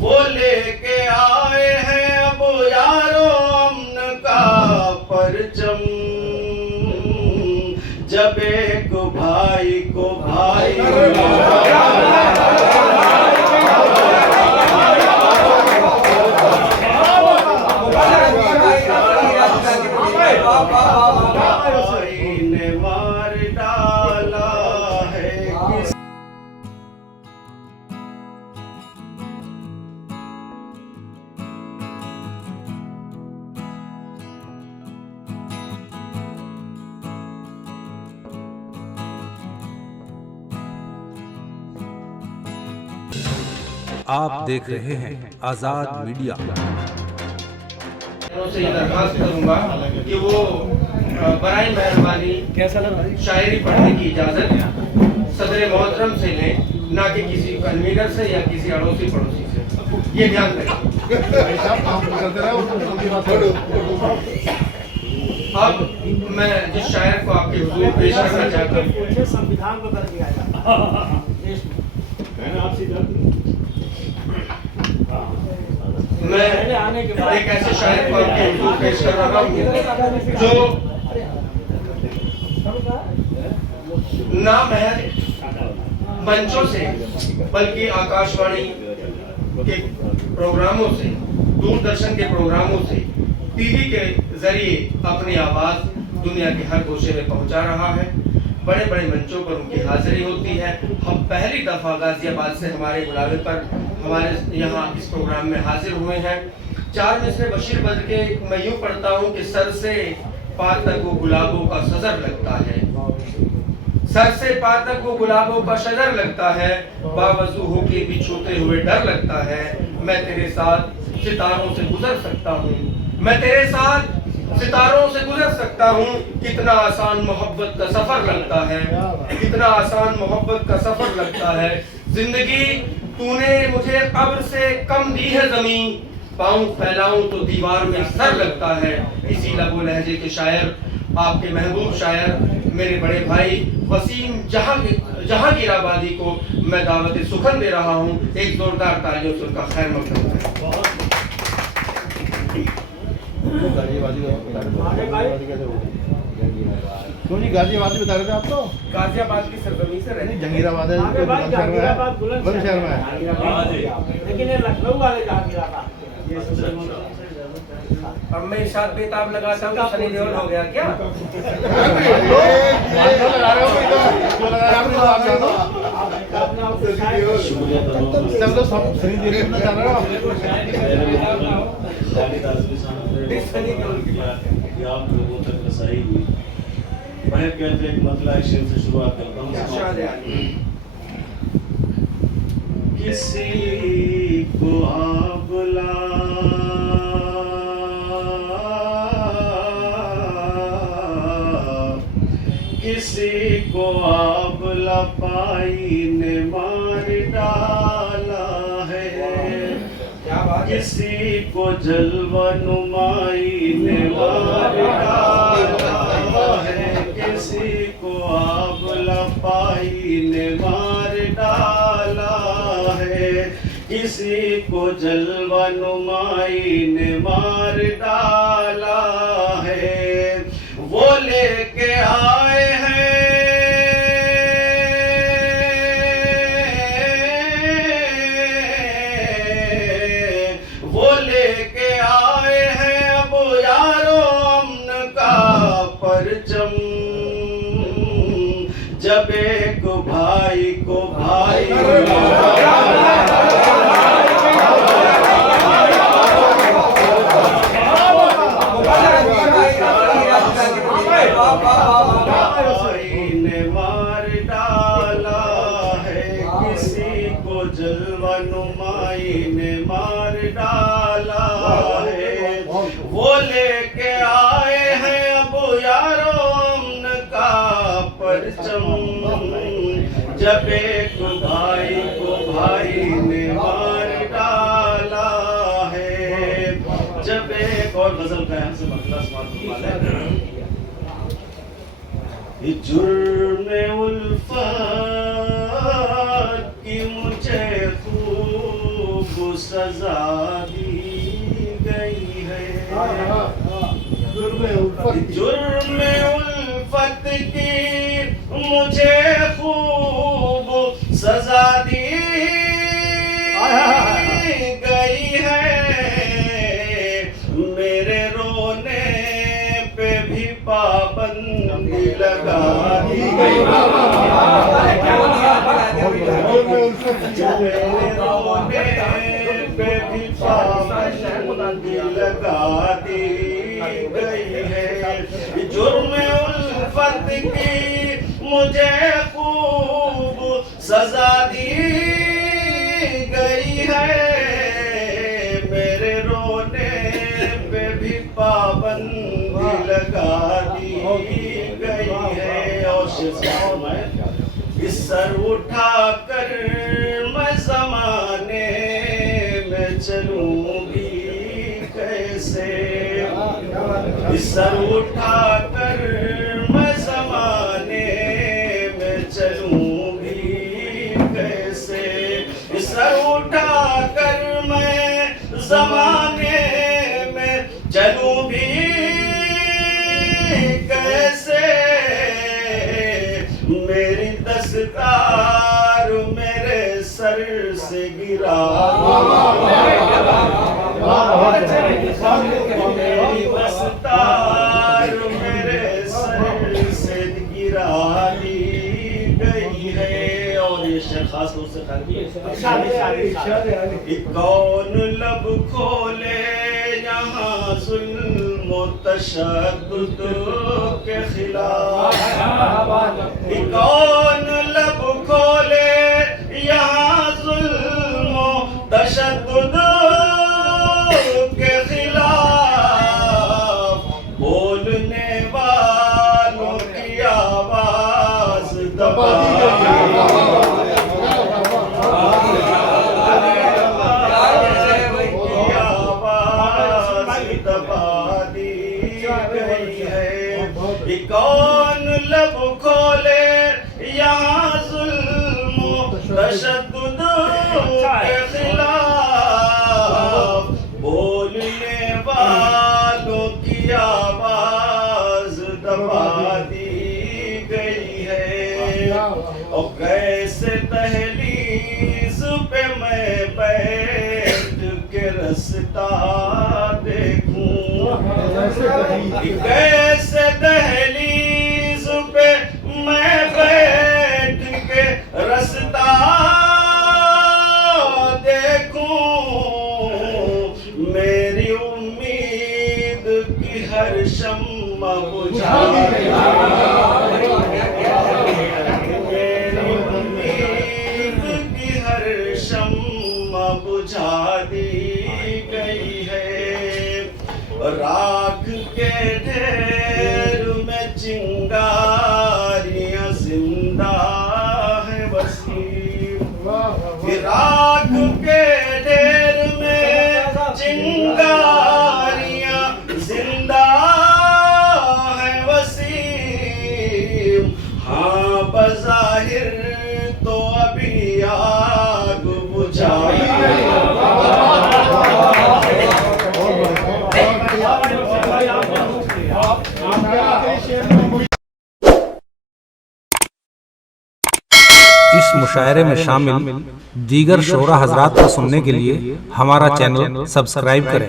वो लेके आए हैं अब यारों अमन का परचम। जब एक भाई को भाई ने मार डाला है। आप देख रहे हैं आजाद मीडिया। से ये दरखास्त करूंगा कि वो बराए मेहरबानी शायरी पढ़ने की इजाजत सदर मोहतरम से लें, ना कि किसी कन्वीनर से या किसी अड़ोसी पड़ोसी से। ये ध्यान रखें। अब मैं जिस शायर को आपके हुजूर पेश करना चाहता हूँ, संविधान को कर दिया मैं एक ऐसे शायर को आपके हुजूर पेश कर रहा हूँ जो नाम है मंचों से, बल्कि आकाशवाणी के प्रोग्रामों से, दूरदर्शन के प्रोग्रामों से, टीवी के जरिए अपनी आवाज दुनिया के हर गोशे में पहुंचा रहा है। बड़े बड़े मंचों पर उनकी हाजिरी होती है। हम पहली दफा गाजियाबाद से हमारे बुलावे पर हमारे यहाँ इस प्रोग्राम में हाजिर हुए हैं। 4 मिसरे बशीर बद्र के मैं यूं पढ़ता हूँ कि सर से पार तक वो गुलाबों का सजर लगता है, सर से पार तक वो गुलाबों का शजर लगता है, बावजू होके भी छूते हुए डर लगता है। मैं तेरे साथ सितारों से गुजर सकता हूँ, मैं तेरे साथ सितारों से गुजर सकता हूँ। कितना आसान मोहब्बत का सफर लगता है, कितना आसान मोहब्बत का सफर लगता है। जिंदगी तूने मुझे कब्र से कम दी है जमीन, पाँव फैलाऊं तो दीवार में सर लगता है। इसी लबो लहजे के शायर, आपके महबूब शायर मेरे बड़े भाई वसीम जहांगीराबादी को मैं दावत सुखन दे रहा हूँ। एक जोरदार तालियों से उनका खैर मकदम है। क्यों नहीं गाजियाबाद बता रहे थे आप? तो गाजियाबाद की सरजमीन से रहने जहांगीराबाद है, बुलंदशहर में है, लेकिन ये लखनऊ वाले जहांगीराबाद। अब मैं इरशाद बेताब लगाता हूँ, सनी देओल हो गया क्या? आप लोगों तक रसाई हुई। मैं कहते एक मतला शेर से शुरुआत करता हूँ। किसी को बुला किसी को आबला पाई ने मार डाला है, किसी को जलवा नुमाई ने मार डाला है, किसी को आबला पाई ने मार डाला है, किसी को जलवा नुमाई ने मार डाला है। वो लेके आए हैं अब यारों अमन का परचम। जब एक भाई को भाई ने मार डाला है, किसी को जलवा नुमाई ने मार डाला है। वो लेके आए हैं अब यारों अमन का परचम। जब एक भाई को भाई ने मार डाला है। जब एक और गजल का यहाँ से मतला समाप्त है। जुर्मे उल्फत की मुझे खूब सजा आजादी गई है। जुर्म उल्फत जुर्म उल्फत की मुझे खूब सजा दी गई है। मेरे रोने पे भी पाबंदी लगा दी गई है। जुर्म उल्फत मेरे रोने पे भी पाबंदी लगा दी गई है। जुर्म उल्फत की मुझे खूब सजा दी गई है। मेरे रोने पे भी पाबंदी लगा दी गई है। और शेर में इस सर उठा कर मैं ज़माने में चलूं भी कैसे। इस सर उठा कर मैं ज़माने में चलूं भी कैसे। इस सर उठा कर मैं ज़माने में चलूं भी कैसे। मेरी दस्तार मेरे सर से गिरा मेरी दस्तार मेरे सर से गिरा दी गई है। और ये शेर खास तौर से कौन लब खोले यहाँ जुल्म तशद्दुद के खिलाफ। कौन लब खोले यहाँ जुल्म तशद्दुद के खिलाफ। बोलने वालों की आवाज दबा कौन लब खोले यहाँ जुल्म तशद्दुद के खिलाफ। बोलने वालों की आवाज दबा दी गई है। और कैसे दहलीज पे मैं बैठ के रास्ता देखूं। कैसे दहलीज पे मैं बैठ के रास्ता देखूं। मेरी उम्मीद की हर शम्मा बुझा मेरी उम्मीद की हर शम्मा बुझा दी गई है। राख के ढेर में चिंगारियां जिंदा है वसीम। राख के ढेर में चिंगारियां जिंदा है वसीम। हाँ बज़ाहिर तो अभी आग बुझाई इस मुशायरे में शामिल दीगर शोरा हजरात को सुनने के लिए हमारा चैनल सब्सक्राइब करें।